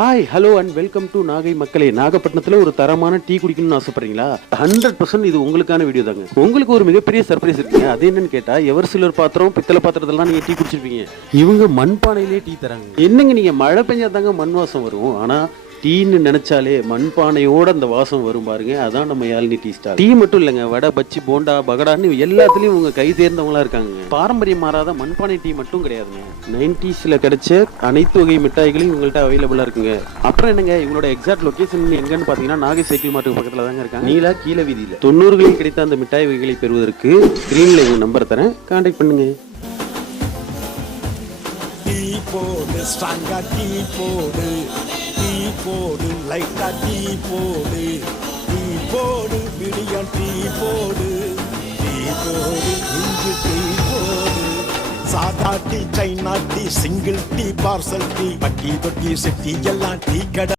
Hi hello and welcome to Nagai மக்களே. நாகப்பட்டினத்தில் ஒரு தரமான டீ குடிக்கணும்னு ஆசைப்படுறீங்களா? 100% இது உங்களுக்கான வீடியோ தாங்க. உங்களுக்கு ஒரு மிகப்பெரிய சர்ப்ரைஸ் இருக்குங்க. அது என்னன்னு கேட்டா, எவர் சிலர் பாத்திரம் பித்தளை பாத்திரத்தெல்லாம் நீங்க டீ குடிச்சிருப்பீங்க. இவங்க மண்பானையிலே டீ தராங்க. என்னங்க நீங்க மழை பெஞ்சா தாங்க மண் வாசம் வரும். ஆனா டீன்னு நினைச்சாலே மண்பானையோட அந்த வாசம் வரும் பாருங்க. அதான் நம்ம யாழினி டீ ஸ்டால். டீ மட்டும் இல்லைங்க, வடை, பச்சி, போண்டா, பகடான்னு எல்லாத்துலயும் இவங்க கை தேர்ந்தவங்களா இருக்காங்க. பாரம்பரியம் மாறாத மண்பானை டீ மட்டும் கிடையாதுங்க. 90ஸ்ல கிடைச்ச அனைத்து வகை மிட்டாய்களையும் இவங்கள்ட்ட அவைலபிளா இருக்குங்க. அப்புறம் என்னங்க, இவங்களோட எக்ஸாக்ட் லொகேஷன் எங்கன்னு பாத்தீங்கன்னா நாகை சைக்கிள் மார்ட்டுக்கு பக்கத்துல தாங்க இருக்காங்க. நீலா கீழ வீதியில 90களில் கிடைத்த அந்த மிட்டாய் வகைகளை பெறுவதற்கு ஸ்கிரீன்ல இவங்க நம்பர் தரேன், கான்டாக்ட் பண்ணுங்க. டீ போடு, ஸ்ட்ராங்கா டீ போடு, டீ போடு, லைட்டா டீ போடு, டீ போடு, பிரியாணி டீ போடு, டீ போடு, இஞ்சி டீ போடு, சாதா tea, China tea, single tea, parcel tea, பட்டி தொட்டி செட்டி எல்லாம் டீ கடை.